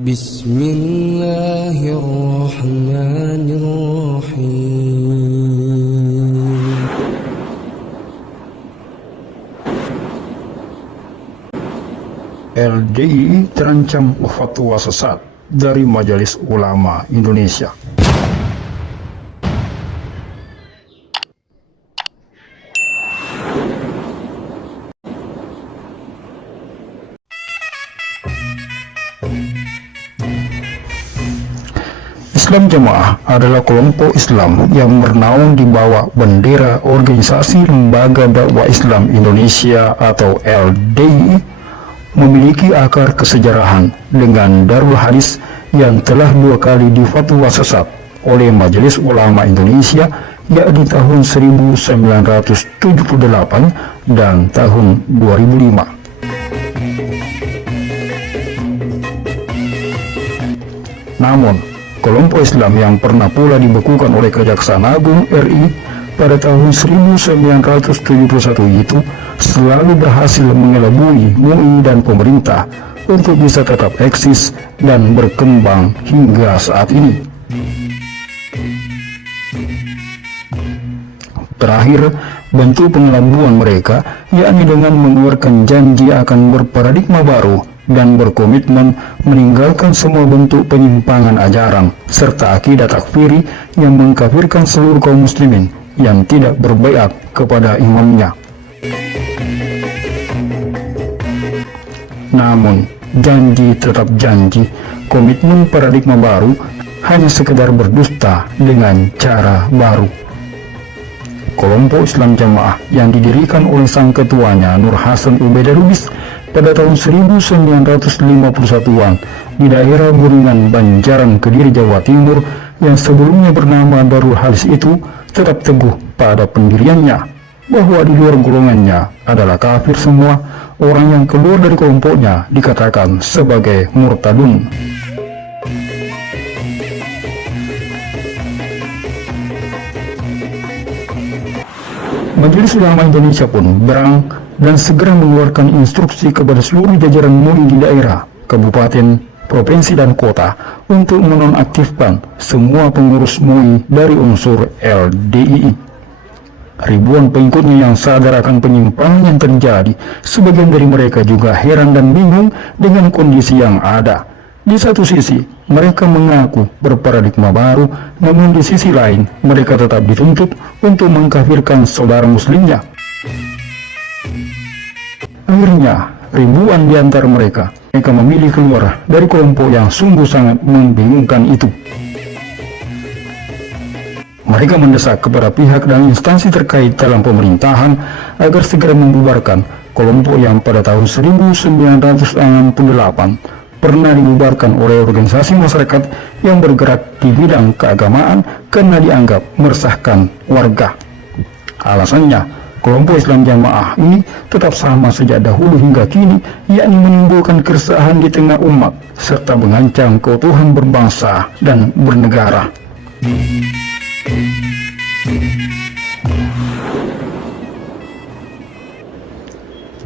Bismillahirrahmanirrahim. LDII terancam fatwa sesat dari Majelis Ulama Indonesia. Islam Jamaah adalah kelompok Islam yang bernaung di bawah bendera Organisasi Lembaga Dakwah Islam Indonesia atau LDII, memiliki akar kesejarahan dengan Darul Hadis yang telah 2 kali difatwa sesat oleh Majelis Ulama Indonesia, yakni tahun 1978 dan tahun 2005. Namun, kelompok Islam yang pernah pula dibekukan oleh Kejaksaan Agung RI pada tahun 1971 itu selalu berhasil mengelabui MUI dan pemerintah untuk bisa tetap eksis dan berkembang hingga saat ini. Terakhir, bentuk pengelabuan mereka yakni dengan mengeluarkan janji akan berparadigma baru dan berkomitmen meninggalkan semua bentuk penyimpangan ajaran serta akidah takfiri yang mengkafirkan seluruh kaum muslimin yang tidak berbaiat kepada imamnya. Namun, janji tetap janji, komitmen paradigma baru hanya sekedar berdusta dengan cara baru. Kelompok Islam Jamaah yang didirikan oleh sang ketuanya Nur Hasan Ubaidah Lubis pada tahun 1951-an di daerah Guringan, Banjaran, Kediri, Jawa Timur yang sebelumnya bernama Darul Hadis itu tetap teguh pada pendiriannya bahwa di luar golongannya adalah kafir semua. Orang yang keluar dari kelompoknya dikatakan sebagai murtadun. Majelis Ulama Indonesia pun berang dan segera mengeluarkan instruksi kepada seluruh jajaran MUI di daerah, kabupaten, provinsi, dan kota untuk menonaktifkan semua pengurus MUI dari unsur LDII. Ribuan pengikutnya yang sadar akan penyimpangan yang terjadi, sebagian dari mereka juga heran dan bingung dengan kondisi yang ada. Di satu sisi, mereka mengaku berparadigma baru, namun di sisi lain, mereka tetap dituntut untuk mengkafirkan saudara muslimnya. Akhirnya, ribuan di antara mereka memilih keluar dari kelompok yang sungguh sangat membingungkan itu. Mereka mendesak kepada pihak dan instansi terkait dalam pemerintahan agar segera membubarkan kelompok yang pada tahun 1968 pernah dibubarkan oleh organisasi masyarakat yang bergerak di bidang keagamaan karena dianggap meresahkan warga. Alasannya, kelompok Islam Jamaah ini tetap sama sejak dahulu hingga kini, yakni menimbulkan keresahan di tengah umat serta mengancam keutuhan berbangsa dan bernegara.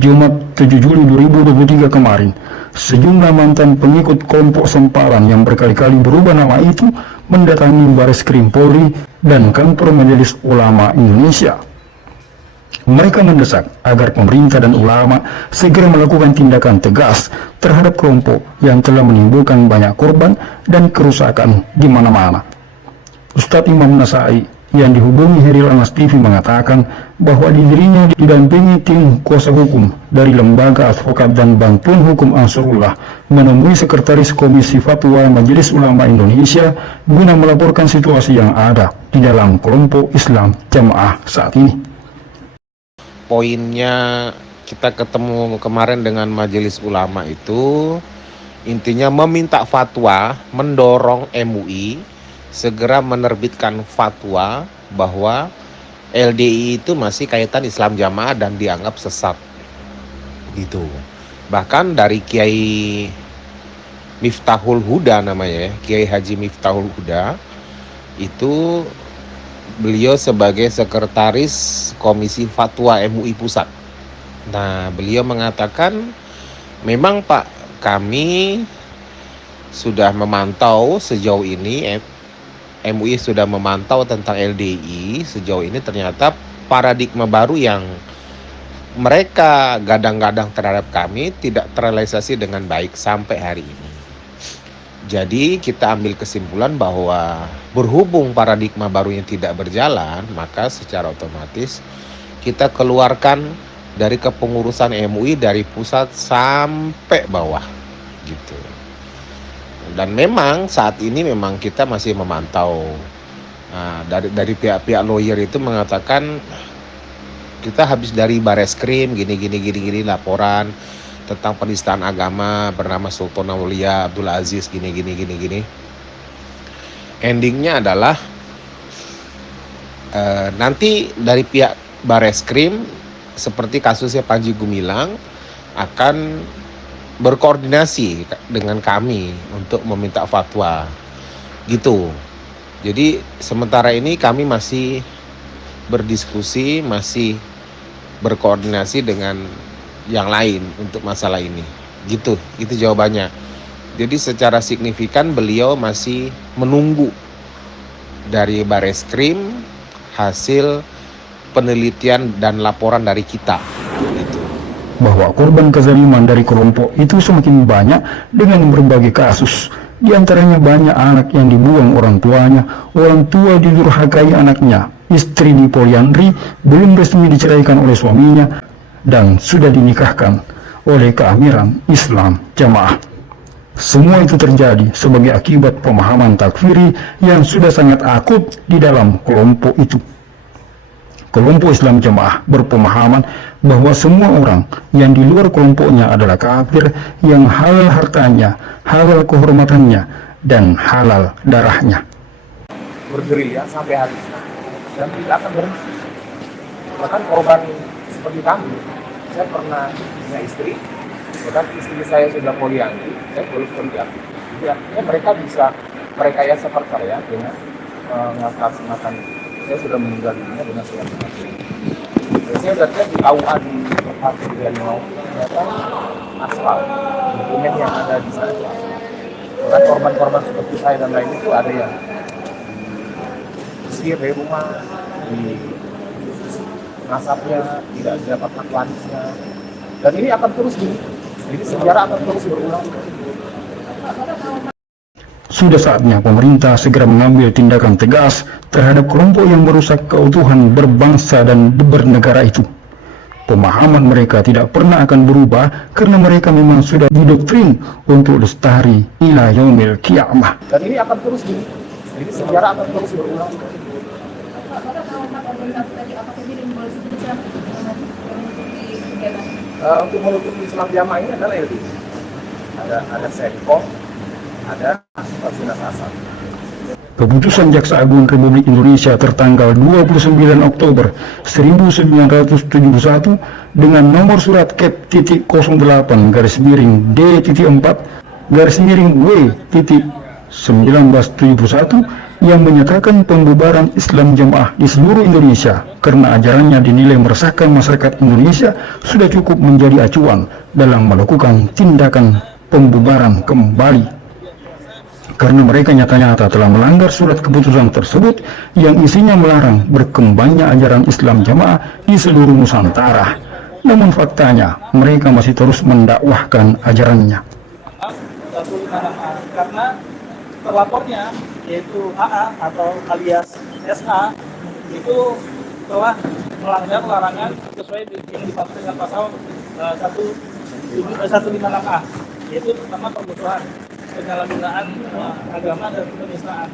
Jumat 7 Juli 2023 kemarin, sejumlah mantan pengikut kelompok sempalan yang berkali-kali berubah nama itu mendatangi Bareskrim Polri dan kantor Majelis Ulama Indonesia. Mereka mendesak agar pemerintah dan ulama segera melakukan tindakan tegas terhadap kelompok yang telah menimbulkan banyak korban dan kerusakan di mana-mana. Ustadz Imam Nasai yang dihubungi Heril Anas TV mengatakan bahwa dirinya didampingi tim kuasa hukum dari Lembaga Advokat dan Bantuan Hukum Ansarullah menemui Sekretaris Komisi Fatwa Majelis Ulama Indonesia guna melaporkan situasi yang ada di dalam kelompok Islam Jamaah saat ini. Poinnya kita ketemu kemarin dengan Majelis Ulama itu intinya meminta fatwa, mendorong MUI segera menerbitkan fatwa bahwa LDI itu masih kaitan Islam Jamaah dan dianggap sesat gitu. Bahkan dari Kiai Miftahul Huda namanya, Kiai Haji Miftahul Huda, itu beliau sebagai sekretaris Komisi Fatwa MUI Pusat. Nah, beliau mengatakan Memang Pak, kami sudah memantau sejauh ini, MUI sudah memantau tentang LDI. Sejauh ini ternyata paradigma baru yang mereka gadang-gadang terhadap kami tidak terrealisasi dengan baik sampai hari ini. Jadi kita ambil kesimpulan bahwa berhubung paradigma barunya tidak berjalan, maka secara otomatis kita keluarkan dari kepengurusan MUI dari pusat sampai bawah gitu. Dan memang saat ini memang kita masih memantau. Nah, dari pihak-pihak lawyer itu mengatakan kita habis dari Bareskrim gini laporan tentang penistaan agama bernama Sultan Aulia Abdul Aziz gini. Endingnya adalah nanti dari pihak Bareskrim seperti kasusnya Panji Gumilang akan berkoordinasi dengan kami untuk meminta fatwa gitu. Jadi sementara ini kami masih berdiskusi, masih berkoordinasi dengan yang lain untuk masalah ini gitu, itu jawabannya. Jadi secara signifikan beliau masih menunggu dari Bareskrim hasil penelitian dan laporan dari kita gitu. Bahwa korban kezaliman dari kelompok itu semakin banyak dengan berbagai kasus. Di antaranya banyak anak yang dibuang orang tuanya, orang tua didurhakai anaknya, istri dipoliandri, belum resmi diceraikan oleh suaminya, dan sudah dinikahkan oleh keamiran Islam Jamaah. Semua itu terjadi sebagai akibat pemahaman takfiri yang sudah sangat akut di dalam kelompok itu. Kelompok Islam Jamaah berpemahaman bahwa semua orang yang di luar kelompoknya adalah kafir, yang halal hartanya, halal kehormatannya, dan halal darahnya. Bergerilya sampai hari ini dan tidak akan berhenti. Bahkan korban seperti kami, saya pernah punya istri, bahkan istri saya sudah poliandri, saya belum kerja. Jadi artinya mereka bisa merekayasa perkara dengan mengatakan saya sudah meninggal dunia dengan segala macam. Saya lihat di KUA di tempat kejadian mau ternyata aspal, dokumen yang ada di sana itu aspal. Bahkan korban-korban seperti saya dan lain itu ada yang diusir dari rumah, di nasabnya tidak dapat hak warisnya, dan ini akan terus jadi sejarah akan terus berulang. Sudah saatnya pemerintah segera mengambil tindakan tegas terhadap kelompok yang merusak keutuhan berbangsa dan bernegara itu. Pemahaman mereka tidak pernah akan berubah karena mereka memang sudah didoktrin untuk lestari ila yaumil qiyamah. Dan ini akan terus jadi sejarah akan terus berulang. Untuk menutup Islam Jamaah ini adalah LDI. Ada Senkom, ada Fasilitas Asal. Keputusan Jaksa Agung Republik Indonesia tertanggal 29 Oktober 1971 dengan nomor surat Kep .08 D-4 W-1971 yang menyatakan pembubaran Islam Jamaah di seluruh Indonesia karena ajarannya dinilai meresahkan masyarakat Indonesia sudah cukup menjadi acuan dalam melakukan tindakan pembubaran kembali. Karena mereka nyata-nyata telah melanggar surat keputusan tersebut yang isinya melarang berkembangnya ajaran Islam Jamaah di seluruh Nusantara. Namun faktanya mereka masih terus mendakwahkan ajarannya. Karena terlapornya yaitu AA atau alias SA itu telah melanggar larangan sesuai yang dimaksud dengan pasal 156A, yaitu pertama pembunuhan, penyalahgunaan agama dan penistaan.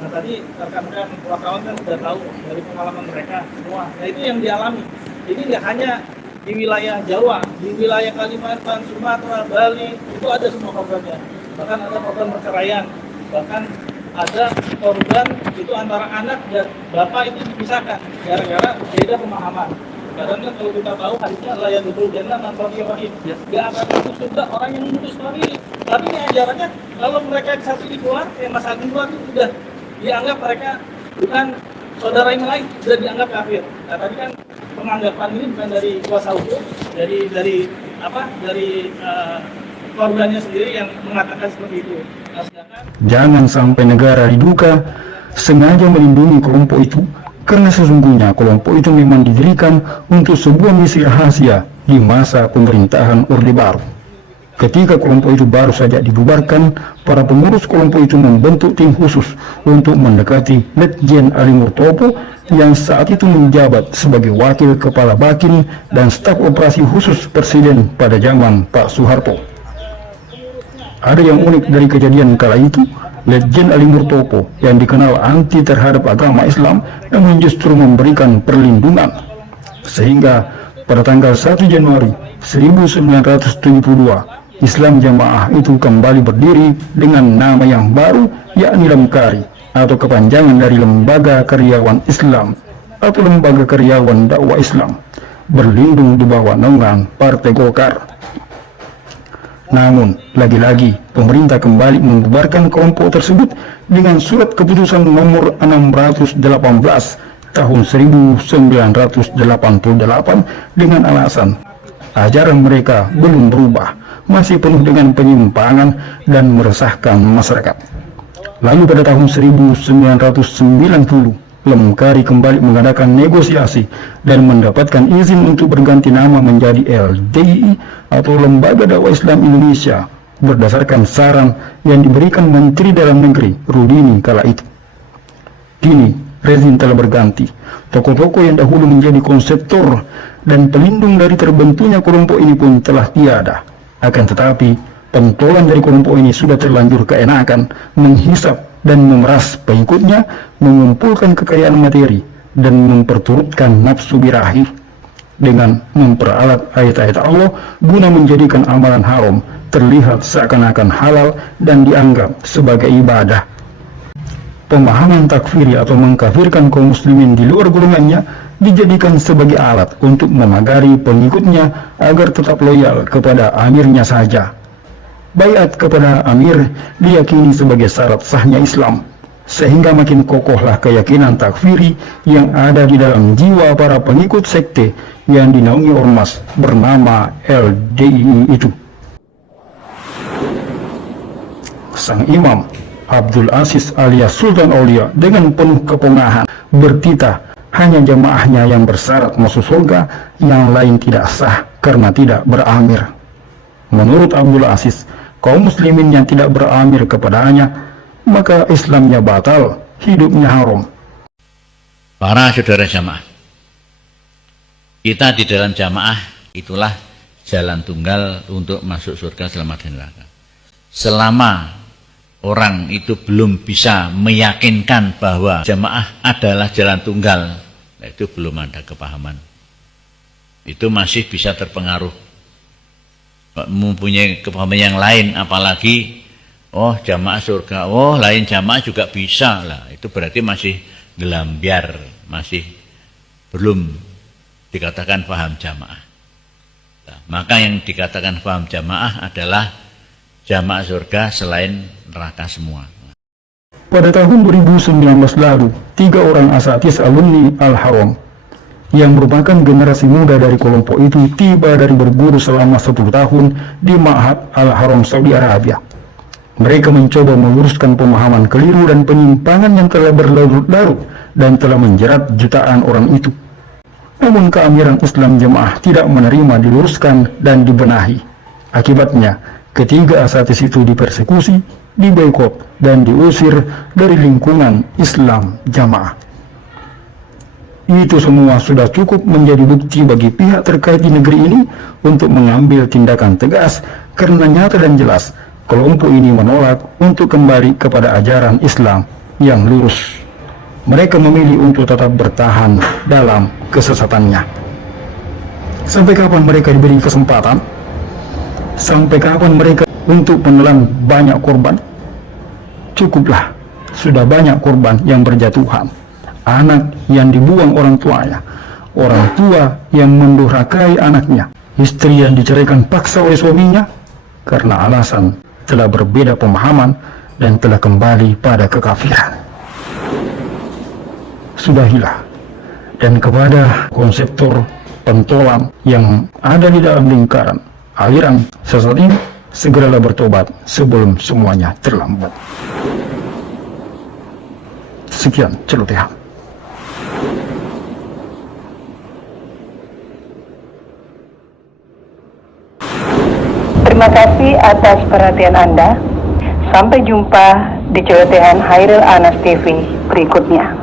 Nah tadi rekan-rekan wartawan kan sudah tahu dari pengalaman mereka semua. Nah itu yang dialami. Ini tidak hanya di wilayah Jawa, di wilayah Kalimantan, Sumatera, Bali, itu ada semua korbannya. Bahkan ada korban perceraian, bahkan ada korban itu antara anak dan bapak itu dipisahkan gara-gara beda pemahaman. Karena kalau kita tahu hadisnya adalah yang dulu jannah nanti wahid. Gak akan masuk surga orang yang memutus famili. Tapi ini ajarannya kalau mereka satu di keluar, Mas Agung keluar itu sudah dianggap mereka bukan saudara yang lain, sudah dianggap kafir. Nah tadi kan penganggapan ini bukan dari kuasa hukum, dari korbannya sendiri yang mengatakan seperti itu. Nah, sedangkan Jangan sampai negara diduga sengaja melindungi kelompok itu, karena sesungguhnya kelompok itu memang didirikan untuk sebuah misi rahasia di masa pemerintahan Orde Baru. Ketika kelompok itu baru saja dibubarkan, para pengurus kelompok itu membentuk tim khusus untuk mendekati Letjen Ali Murtopo yang saat itu menjabat sebagai wakil kepala Bakin dan staf operasi khusus Presiden pada zaman Pak Soeharto. Ada yang unik dari kejadian kala itu, Letjen Ali Murtopo yang dikenal anti terhadap agama Islam namun justru memberikan perlindungan. Sehingga pada tanggal 1 Januari 1972, Islam Jamaah itu kembali berdiri dengan nama yang baru, yakni Lemkari, atau kepanjangan dari Lembaga Karyawan Islam atau Lembaga Karyawan Dakwah Islam, berlindung di bawah naungan Partai Golkar. Namun, lagi-lagi pemerintah kembali membubarkan kelompok tersebut dengan surat keputusan nomor 618 tahun 1988 dengan alasan ajaran mereka belum berubah, masih penuh dengan penyimpangan dan meresahkan masyarakat. Lalu pada tahun 1990, Lemkari kembali mengadakan negosiasi dan mendapatkan izin untuk berganti nama menjadi LDII atau Lembaga Dakwah Islam Indonesia berdasarkan saran yang diberikan Menteri Dalam Negeri Rudini kala itu. Kini rezim telah berganti. Tokoh-tokoh yang dahulu menjadi konseptor dan pelindung dari terbentuknya kelompok ini pun telah tiada. Akan tetapi, pentolan dari kelompok ini sudah terlanjur keenakan menghisap dan memeras pengikutnya, mengumpulkan kekayaan materi dan memperturutkan nafsu birahi dengan memperalat ayat-ayat Allah guna menjadikan amalan haram terlihat seakan-akan halal dan dianggap sebagai ibadah. Pemahaman takfiri atau mengkafirkan kaum muslimin di luar golongannya dijadikan sebagai alat untuk memagari pengikutnya agar tetap loyal kepada amirnya saja. Baiat kepada amir diyakini sebagai syarat sahnya Islam, sehingga makin kokohlah keyakinan takfiri yang ada di dalam jiwa para pengikut sekte yang dinaungi ormas bernama LDII itu. Sang imam Abdul Aziz alias Sultan Aulia dengan penuh kepongahan bertitah hanya jamaahnya yang bersyarat masuk surga, yang lain tidak sah karena tidak beramir. Menurut Abdul Aziz, kaum muslimin yang tidak beramir kepadanya, maka Islamnya batal, hidupnya haram. Para saudara jamaah, kita di dalam jamaah itulah jalan tunggal untuk masuk surga selamat dan neraka. Selama orang itu belum bisa meyakinkan bahwa jamaah adalah jalan tunggal, itu belum ada kepahaman. Itu masih bisa terpengaruh, mempunyai kepahaman yang lain, apalagi oh jamaah surga, oh lain jamaah juga bisa lah, itu berarti masih gelambiar, masih belum dikatakan paham jamaah. Nah, maka yang dikatakan paham jamaah adalah jamaah surga selain neraka semua. Pada tahun 2019 lalu, 3 orang asatis alumni Al-Haram yang merupakan generasi muda dari kelompok itu tiba dari berguru selama 10 tahun di Ma'had Al-Haram Saudi Arabia. Mereka mencoba meluruskan pemahaman keliru dan penyimpangan yang telah berlarut-larut dan telah menjerat jutaan orang itu. Namun keamiran Islam Jamaah tidak menerima diluruskan dan dibenahi. Akibatnya, ketiga asatis itu dipersekusi, diboikot, dan diusir dari lingkungan Islam Jamaah. Itu semua sudah cukup menjadi bukti bagi pihak terkait di negeri ini untuk mengambil tindakan tegas, karena nyata dan jelas kelompok ini menolak untuk kembali kepada ajaran Islam yang lurus. Mereka memilih untuk tetap bertahan dalam kesesatannya. Sampai kapan mereka diberi kesempatan? Sampai kapan mereka untuk menelan banyak korban? Cukuplah, sudah banyak korban yang berjatuhan. Anak yang dibuang orang tuanya, orang tua yang mendurhakai anaknya, istri yang diceraikan paksa oleh suaminya karena alasan telah berbeda pemahaman dan telah kembali pada kekafiran. Sudahilah. Dan kepada konseptor pentolan yang ada di dalam lingkaran Akhiran sesaat ini, segeralah bertobat sebelum semuanya terlambat. Sekian celotehan. Terima kasih atas perhatian Anda. Sampai jumpa di celotehan Hairil Anas TV berikutnya.